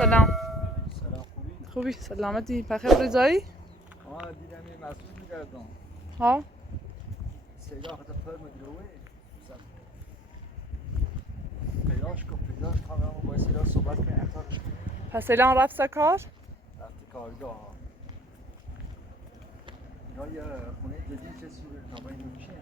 سلام. سلام خوبی؟ خوبی سلامتی بخیر رضایی؟ دیدم یه مسئول میگردم ها؟ سیگاه خطا فرم دروه پیداش کن همون باید سیگاه صحبت کنی اختارش کنی پس الان رفت سر کار؟ رفتی کارگاه ها اینا یه خونه جدید کسی رو نامه اینو چیه؟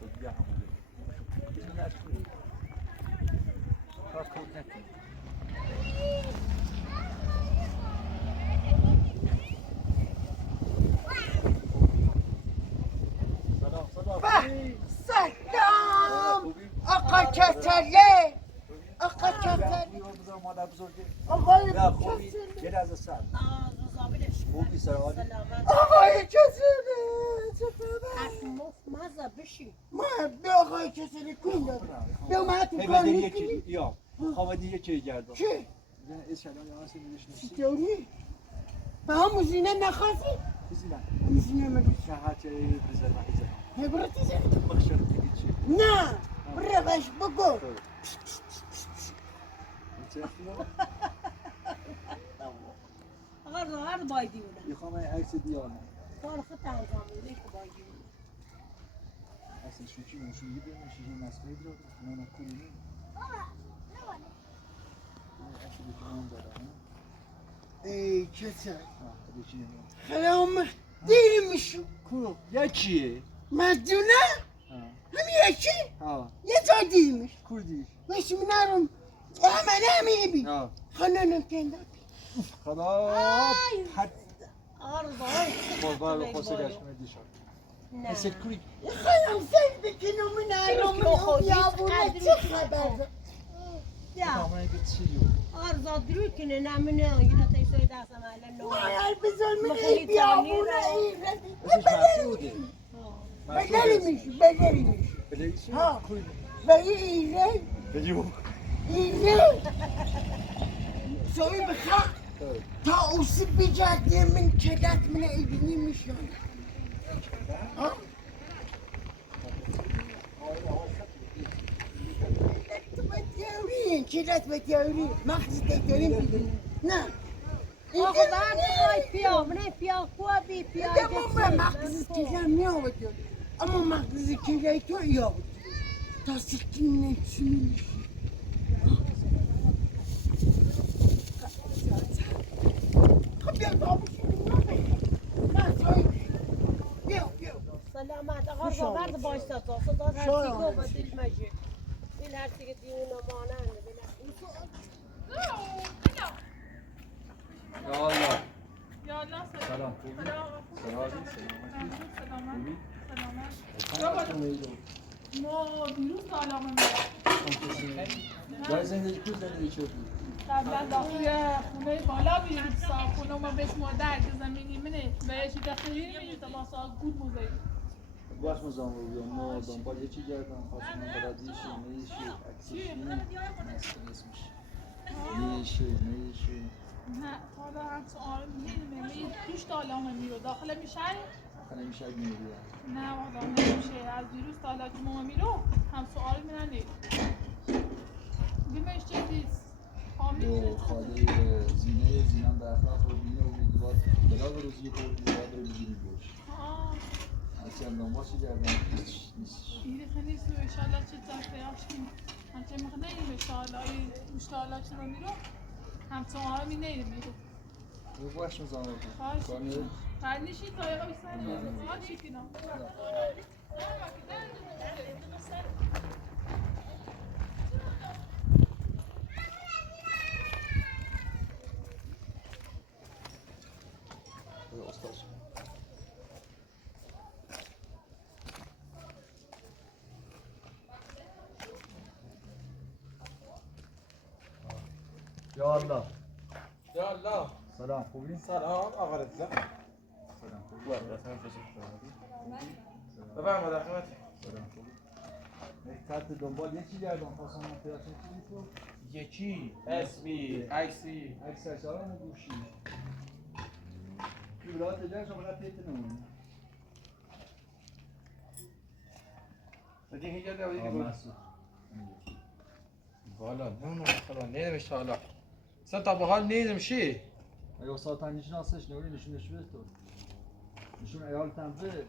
صدیه همونه این نکنی کار کود نکنی سلام آقا کسله آقا کسله مادر بزرگه آقای نه خوبی یه لحظه سر خوبی سلامتی آقای کسله مزه بشی ما به آقای کسله کن دادم به اومد تو کار میکنی یا خوابدی یکی گردم چه؟ ایش الان یا هستی میگیش نشتی چطوری؟ به هم موزینه نخواستی؟ چیزی نه موزینه مگوش نه هرچه بزر من بزرم نبرتی زنی؟ بخشم دیگه چی نه روش بگو آقا راهر بایدی بودن میخوام این عکس دیانه کار خود تنظام بوده که بایدی بودن اصلا شوکی مشون گیده نشیجه مسئله رو نه نکنی این عکس دیگه دارم ای کسل دیگه خلام دیر میشو کلو یکیه مدونه؟ همین یکی؟ ها یه تا دیر میشو کودی بس منارم همه بی خانانم کنده خدا حد آقا بار خواست گشت دیشان نه مثل کوی خانم سر بکنم منارم بیابونه چه خبر یا کاملا که چیو آرزا درو کنه نمونه یه تیسای دستم الان نو مایل بزن من مخلی این بیابونه اسمش مسعوده بگری میشه بلیشی ها. کوی بگی ایره بلیو سوی بخواه تا اوسی بجاده من کدت من ایبینی میشون ها کدت بتیاری مخصی تیتاریم بگیریم نه آقا بعد بخوای پیا منه پیا خواه بی پیا من مغزی کشم میآورد اما مغزی کشم تو یاورد تا سکینه چی میلیشی خب بیا بابوشی بیا سلامت آقا زاورد باشتا تا صدا هرسی گو با دل مجه دل هرسی که دیونه ماننده یا الله یا الله سلام خوبی سلامتی سلامت سلامت ما دیروز سلام جای زندگی کو زندگی چه بود قبلا داخل خونه بالا بیریم خونه ما بهش مادر که زمینی منه بهش داخلی میگه تا باسا گود موزه باش مزام رو بیان ما دنبال یه چی گردم خواستم من بلدیشی نیشی اکسیشی نسکن اسمش نیشی نه حالا هم سوال میگه توش تا حالا میرو داخل میشه داخل میشه میری نه واقعا نمیشه از دیروز تا حالا که ما میرو هم سوال میرن نیست بیمش چیزیست و خاله زینم در اخلاق رو بینه و بینه باید بلا به روزی خوردی باید رو بگیری بوش اصلا نماشی گردم نیست این خیلی نیست و انشالله چه تاکه آشکیم همچه میخواه نیم انشالله این مشتاله چه رو میرو همچه آره می نیم میرو رو باش مزام رو خواهش فرنیشی تا یه سر خواهشی کنم یا الله یا الله. سلام خوبی؟ سلام آقا رضا. سلام خوبی؟ بفرمایید خدمت. سلام خوبی؟ یک خط دنبال یکی گردم خواستم من پیدا چیزی تو یکی اسمی عکسی عکس اشاره گوشی کیولات جای شما را پیت نمونی بدین هیچ جا دیگه بود مسعود والا نه مثلا نیدمش تا حالا اصلا تا به حال نیدم شی اگه استاد تنیشن هستش نوری نشونش بده تو نشون ایال تنبه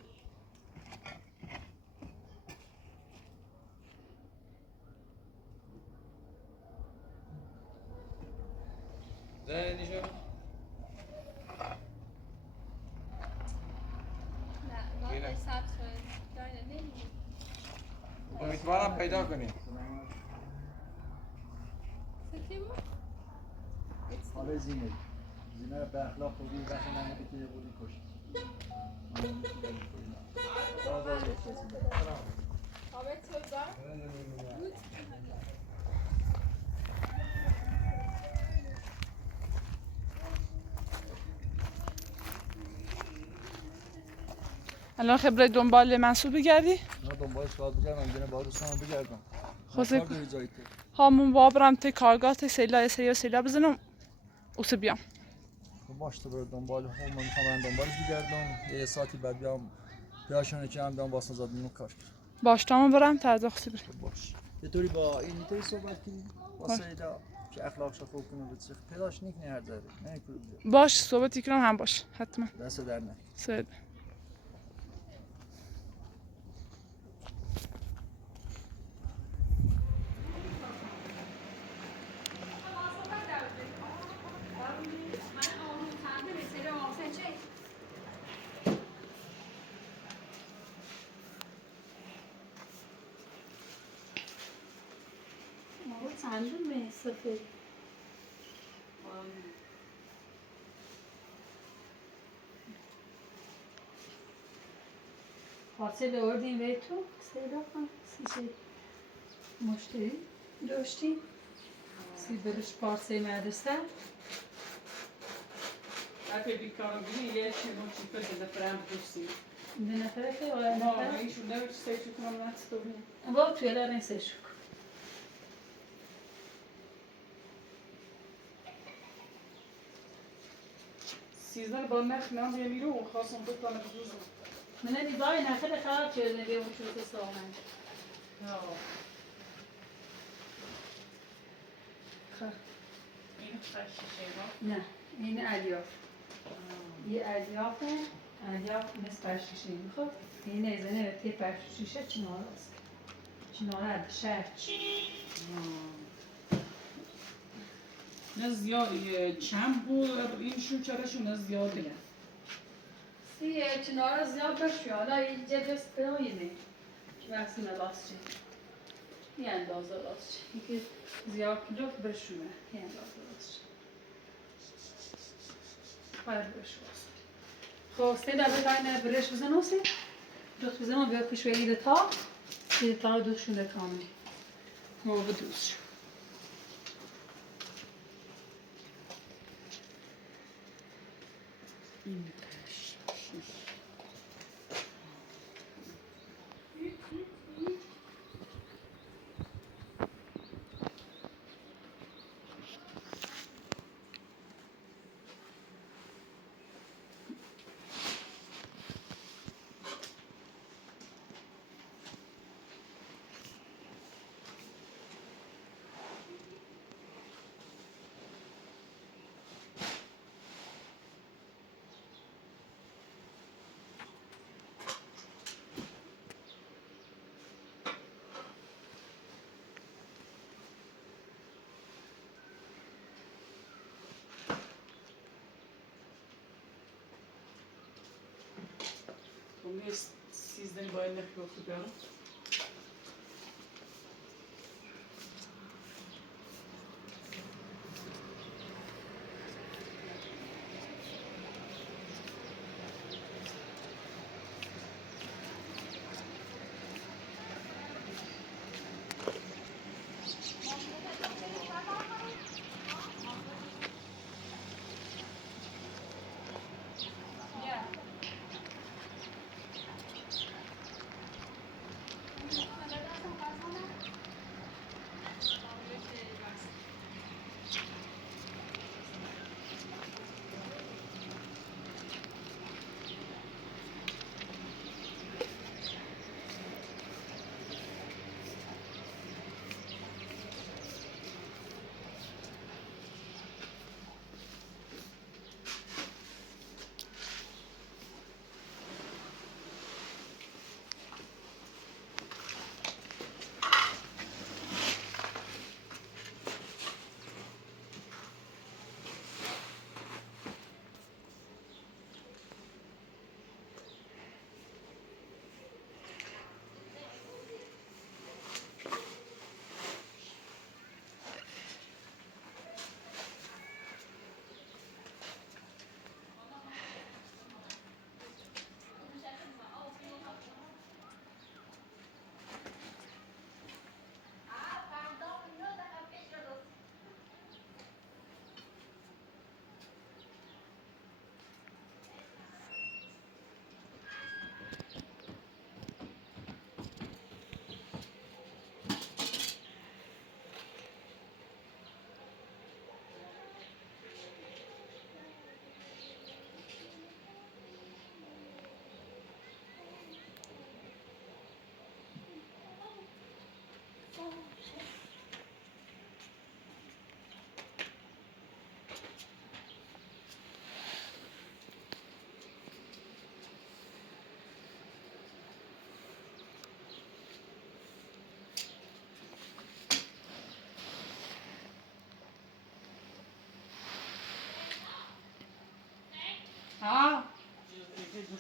زنی شو نه ثبت داره نمیدونم امیدوارم پیدا کنیم سکی بود؟ حالا زینه زینه به اخلاق خوبی وقتی نمیده که یه بودی کشت آبت سوزار؟ بود؟ الان خبره دنبال منصور بگردی؟ نه دنبالش باید بگردم دیگه باید دوستان بگردم خوزه کار داری جایی تو همون بابرم تی کارگاه تی سیلا بزنم اوس بیام خب باش تو برو دنبال هم من میخوام برم دنبالش بگردم یه ساعتی بعد بیام پیاشونه که هم بیام واسه زاد منو کار باش تمام برم تازه خوسی برم خب باش یه طوری با این طوری صحبت کنی با سیدا که اخلاقش خوب کنه بچه پیداش نیک نه هر ذره نه کلوب باش صحبتی کنم هم باش حتما دست در نه سید چندم سفید حاصل آوردیم به تو سیدا کن سی مشتری داشتیم سی برش پارسه مدرسه Après bir karabini ile çiğnemi çıkıyor da frem dosti. دو نفره که Ma نفره ben şu ne bir şey çıkmam nasıl با توی لارن سشک Sizden bana ne diyemiyor o khasım bu tane buzum. من دیزاین نفره خراب شده به اون شروع سامان Ya. این خشی şey var. نه این الیاف یه الیافه الیاف مثل پرشیشه میخواد این ازنه تی پرشیشه چنار است چنار شرچ Ne ziyade çem bu این şu çarşı ne ziyade ya. سی چنار زیاد بشوی حالا این جلس پیاینه که بحثی نلاس چه یه اندازه لاس چه اینکه زیاد کلوف بشوه یه اندازه لاس چه باید بشوه خب سه دفعه باید برش بزنم سی دوست بزنم بیا پشوه ایده تا ایده تا دوشونه کامل ما بدوش این Bunu sizden bayanlar yoktu bir ara.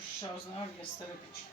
Şarjlar gösterebilir.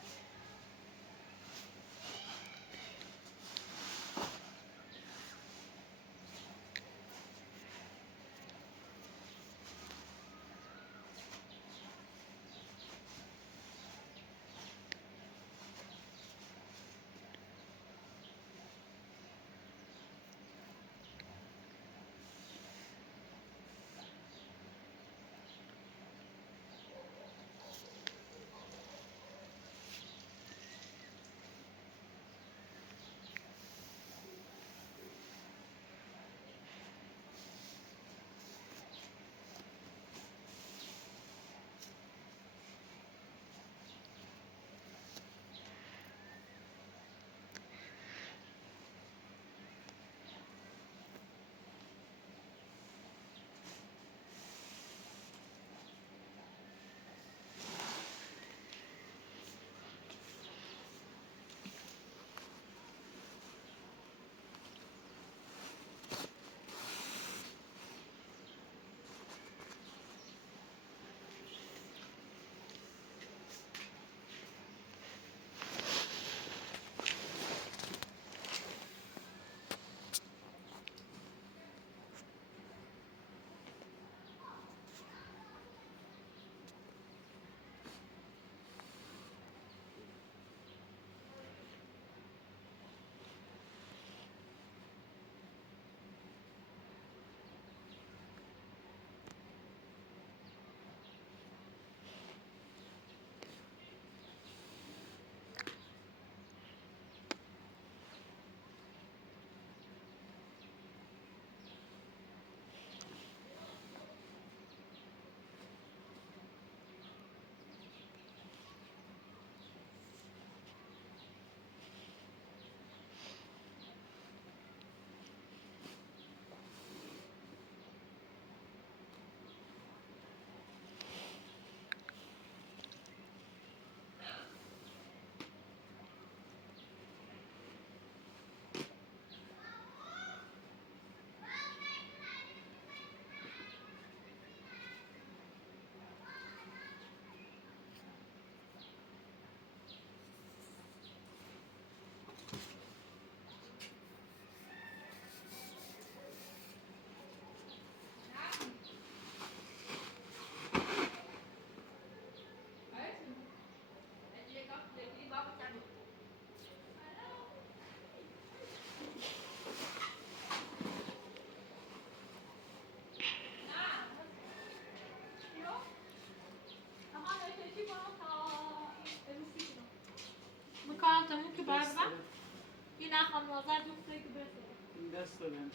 مكانتهم كبار ينا خلوزات مختلف كبار دست دادم.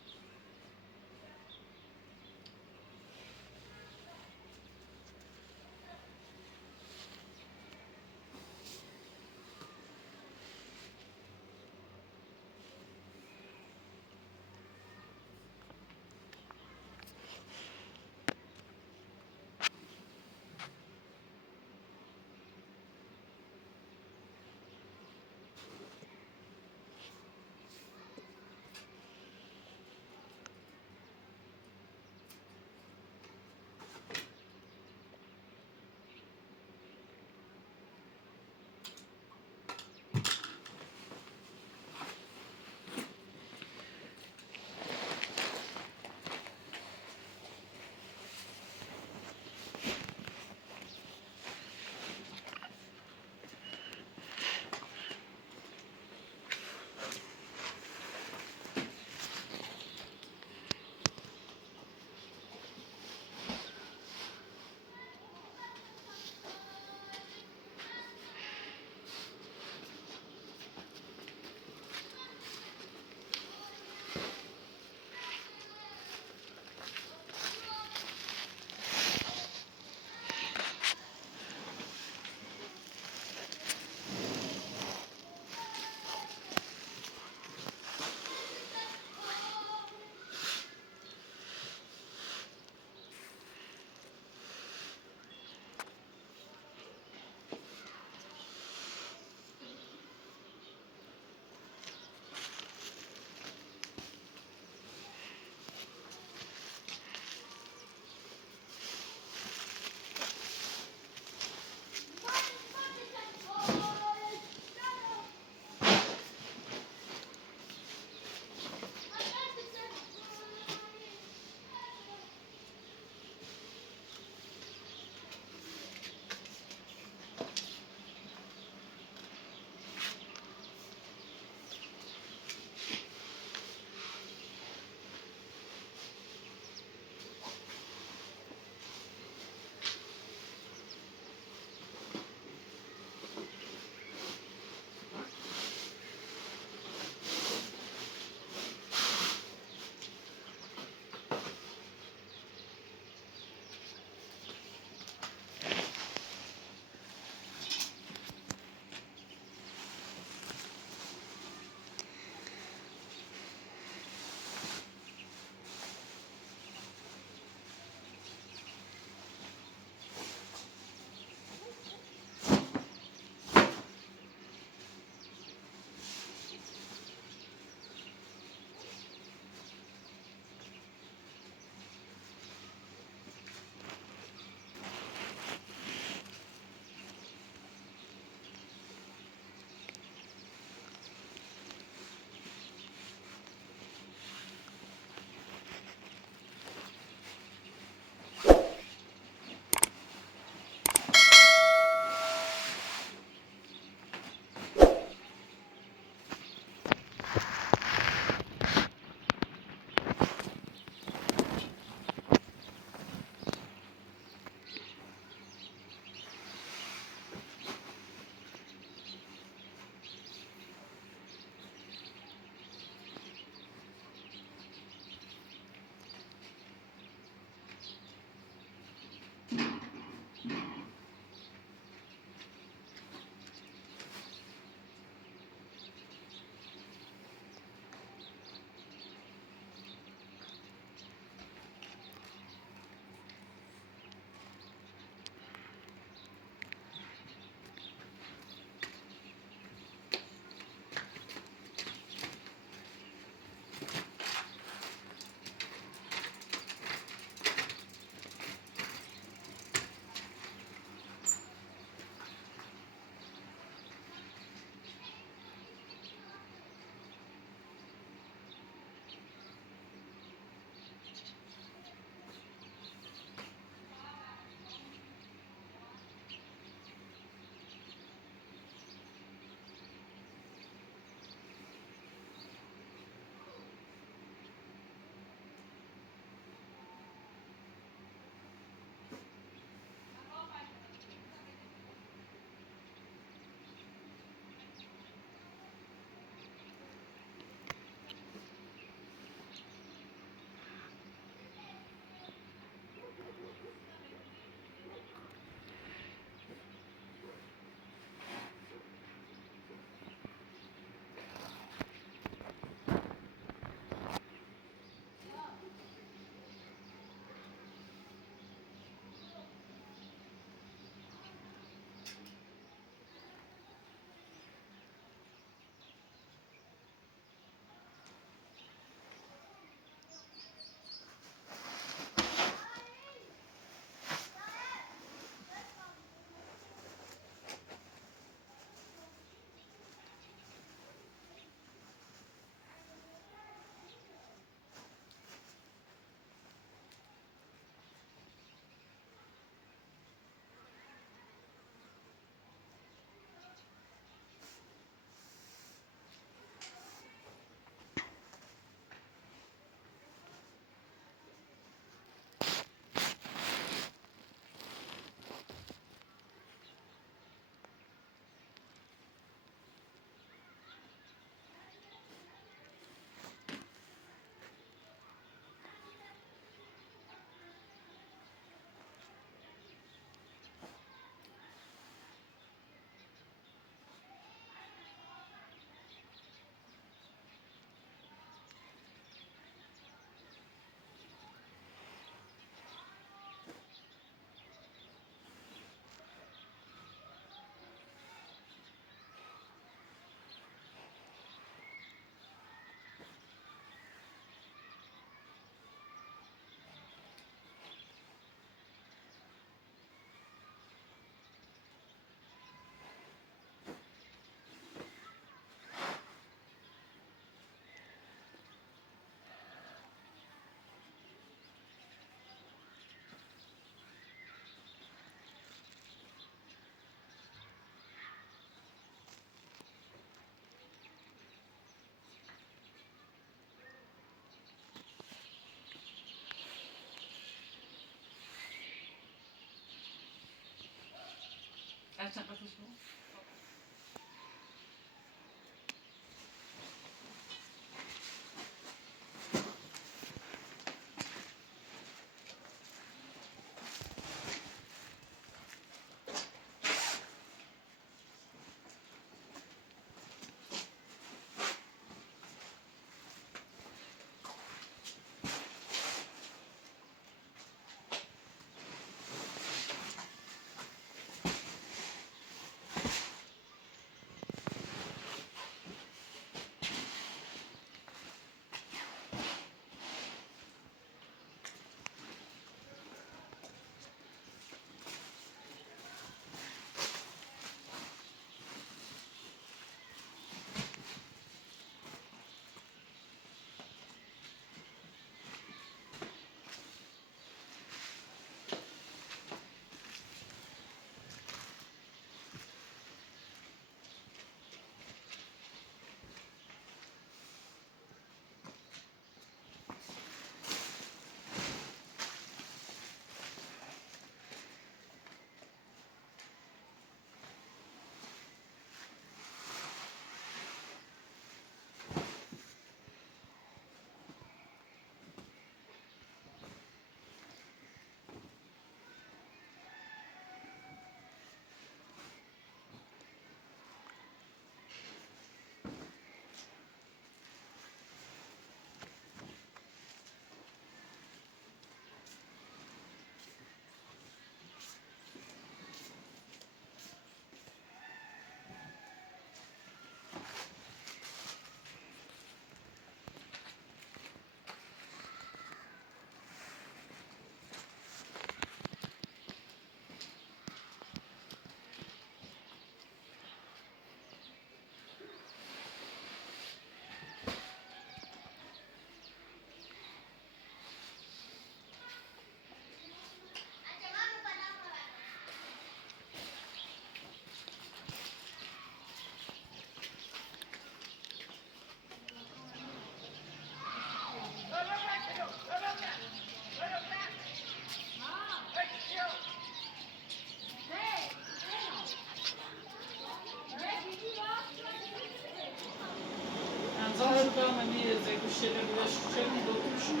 انزال شده من یه زیگوشه رو شده میدوشم.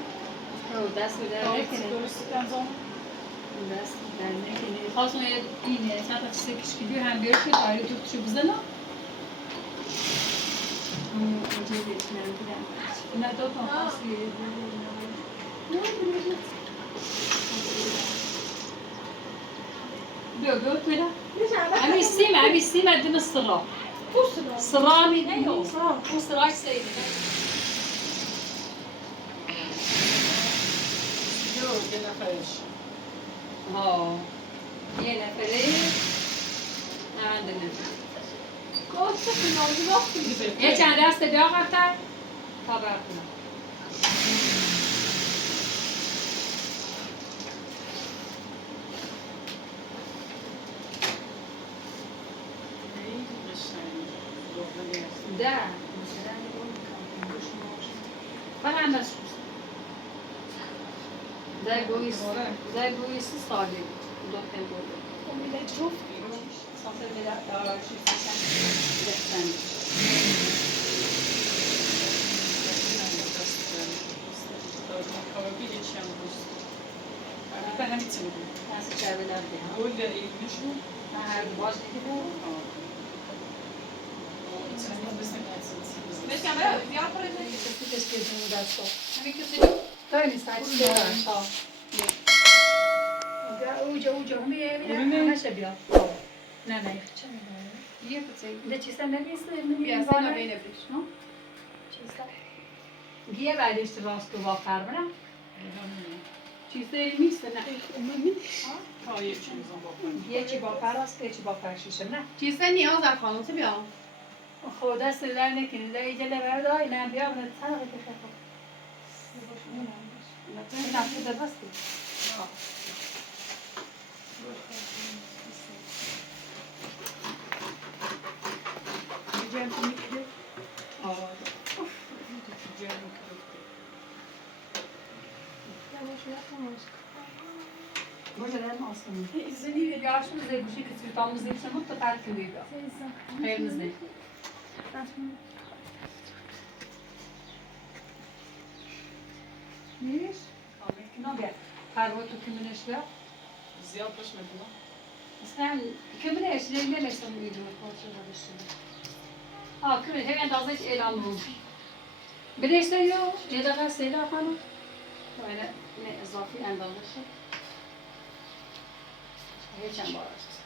دست به در نکنه. درست انزال. دست در نکنه. خواستم اینه چند تا چیزی کشیدی هم بیار شد آره تو چی بزنم. اینجا دیدم دیدم. نه دو تا خاصی. بیا میرم. همین سیم ادیم الصرا. الصرا مين؟ الصرا سيد. یه نفرش. ها. یه نفره. عندنا. گوشت خیلی وقتی یه چند دست بیا قطع. تا برقنا. ده مثلا فقط بس ده گویست سالی دو تنبول امیده جفت سافر میده داراشی دستن به همین چی بود؟ ناس چه بدم بیام اول ایمشون من هر باز نکرده بشکم برای زیاد پره کسی کسی جون دستو همین کسی تو این ساعتی دارم اوجا همه بیا نه چه یه کسی ده چیزا نمیست بیا سینا بینه بریش گیه بعدش راست و واقع برم چیزی نیست نه یه چیزا با یه چی با پراست یه چی با پرشیشه نه چیزی نیاز از خانم تو بیا خود دست در نکنید در ایجا لبردای نه بیا بنا تنقی که خیلی نه خود بستی جمع میکنه آواز Projelerin aslında. İzlediği yaşımız değil, bu şey kısırtamız değil, sen mutlu terkiliydi. Hayırınız değil. Niş? Amerika'na bir karvat hükümüne işler. زیاد باش میکنم. Sen hükümüne işler ne mesela bu video konuşuyorlar şimdi. Ha, hükümüne hemen daha hiç elan olmuş. Bir de işte yok, cedaka seyla falan. Böyle ne izafi endamlışı. Geçen bu arası.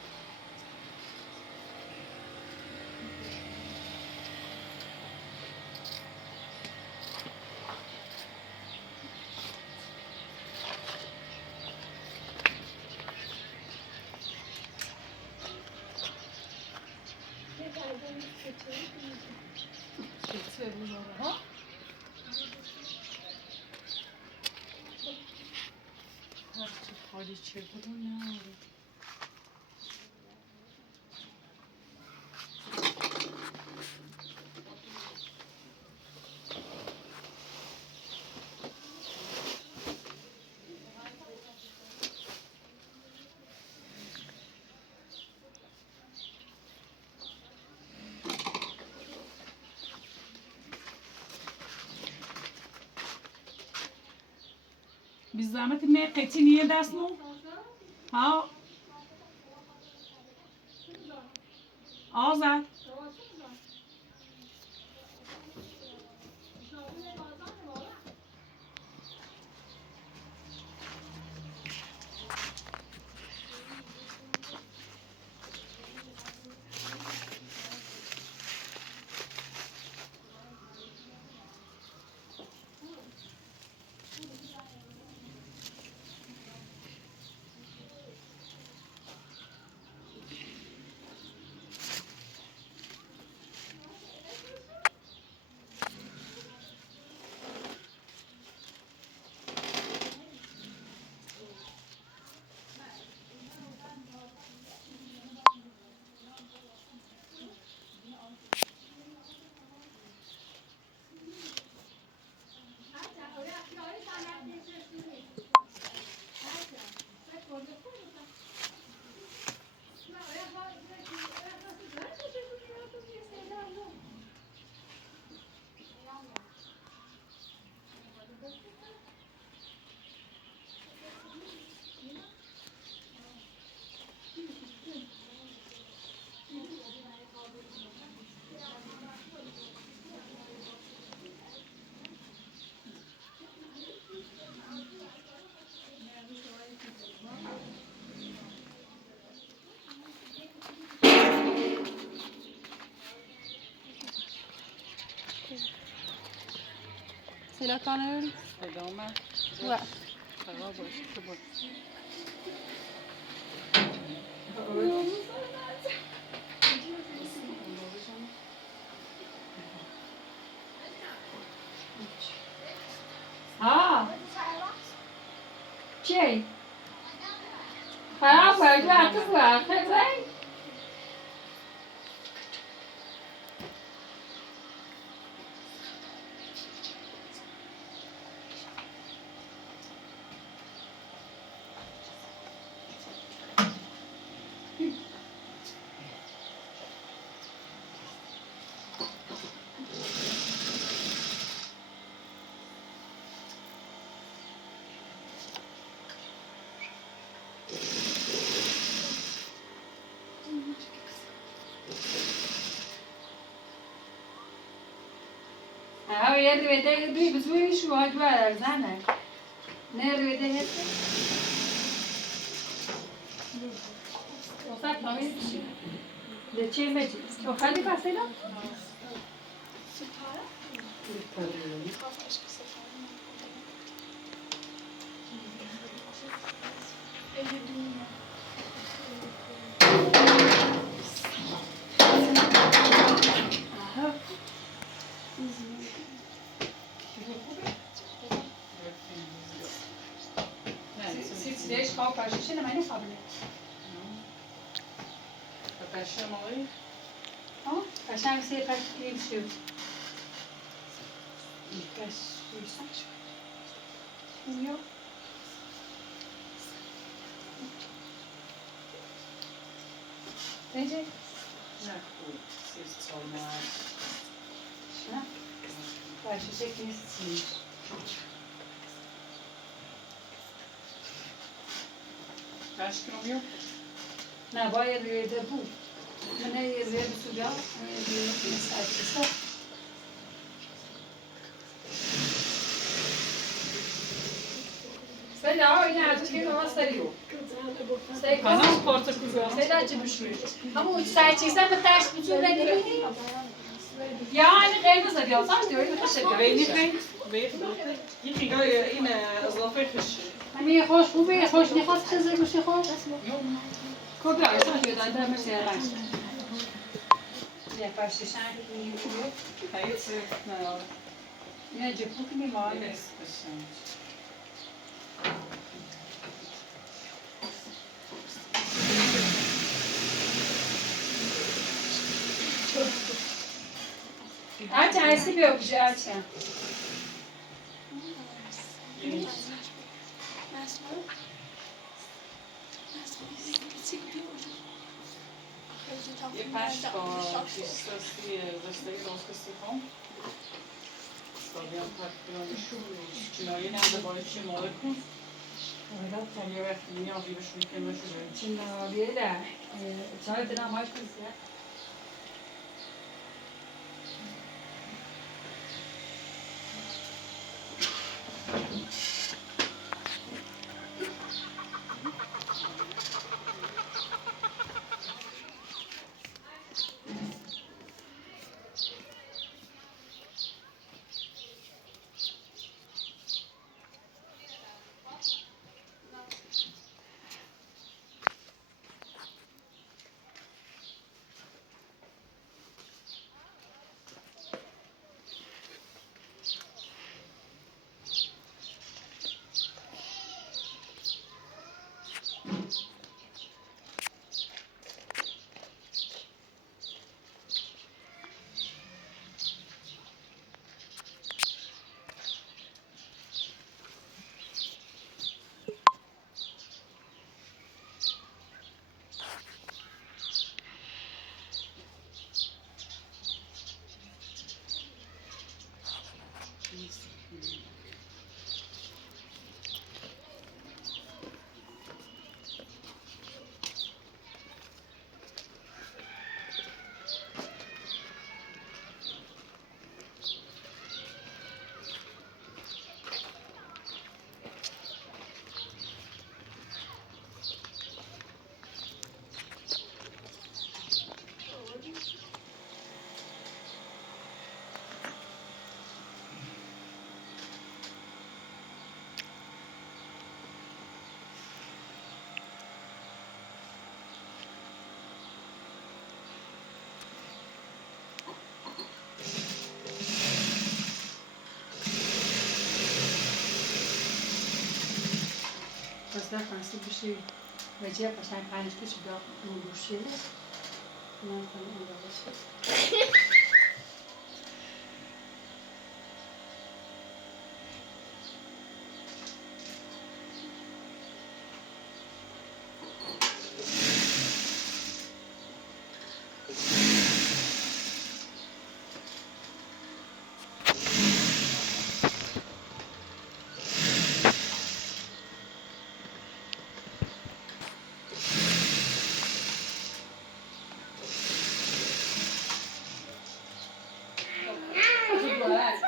حالی چه بود نه. بی زحمت نه قطعی نیه دست نو ها آزاد Sila kanal. ادامه و خراب باشه که بود ها چی؟ خراب باید وقت خیلی ها یه رویده دوی بزوی شو ها جوار زنه نه رویده هسته وصف نامید ده چه میچی؟ تو خالی پسه دام؟ Deze vrouw pas je zin maar niet hebben. قشه مایی Oh, als jij zeer pas je zo. Pas je straks. Ja. اینجا نه خوب سیست سال نه نه باشه شکل نیست چی Ashkromiu? نه باید ریده بود من یه ریده سودا من یه ریده مساعد Sela, yine artık bir mama sarıyor. Kanal portakal. Sela cıbışıyor. Ama uç serçeksen bir ters bütün rengi değil. Yani kırmızı arıyorsan diyor, öyle kaşık. Weet je ging in اضافه خشن. Hani hoş bu bir hoş ne hoş kızı bu şey hoş. Kobra sen diyor da mesela ben. Ne başta şarkı dinliyor. Hayır, ne Yine cıplık mı var? Evet, خشن. Aç ayısı bir öpücü aç ya. Je pasta čistosti zastaje rozkazati kom. Stavljam praktično činoje ne da bojići moleku. Tam je već linija obiš vikend na šuve. Şimdi bir de çay falan var kız ya. Aslında Fransız bir şey vecihe paşan paylaşmış bir buluşuydu. Bundan sonra uğraşıyor.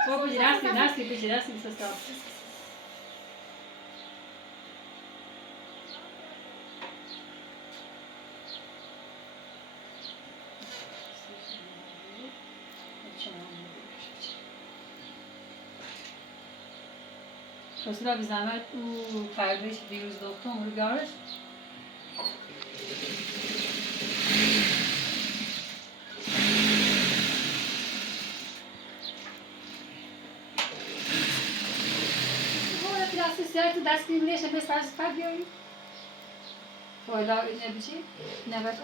Baba girersin ses al. Mesela bir zahmet kardeş diyoruz doktor onu görür. Certo, das que me deixa mensagem para Deus. Foi lá, né, bicho? Né, vai.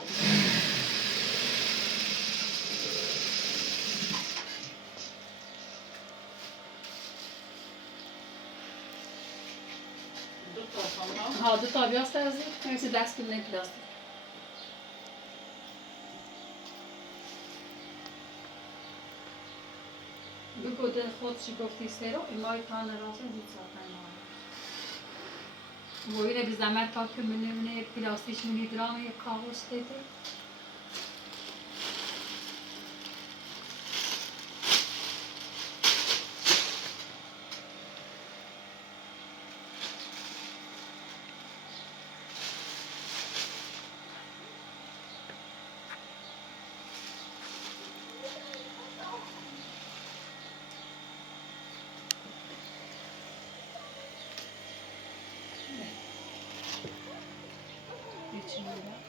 Ha, do tabii hastası. Neyse ders gününe plastik. گوده خودشی گفتی سرو ایمای تانه راسه دید ساعتای ما ویره بی زمت تا که منه پلاستیش منی درامه یک کاغوش دیده هیچی نمیده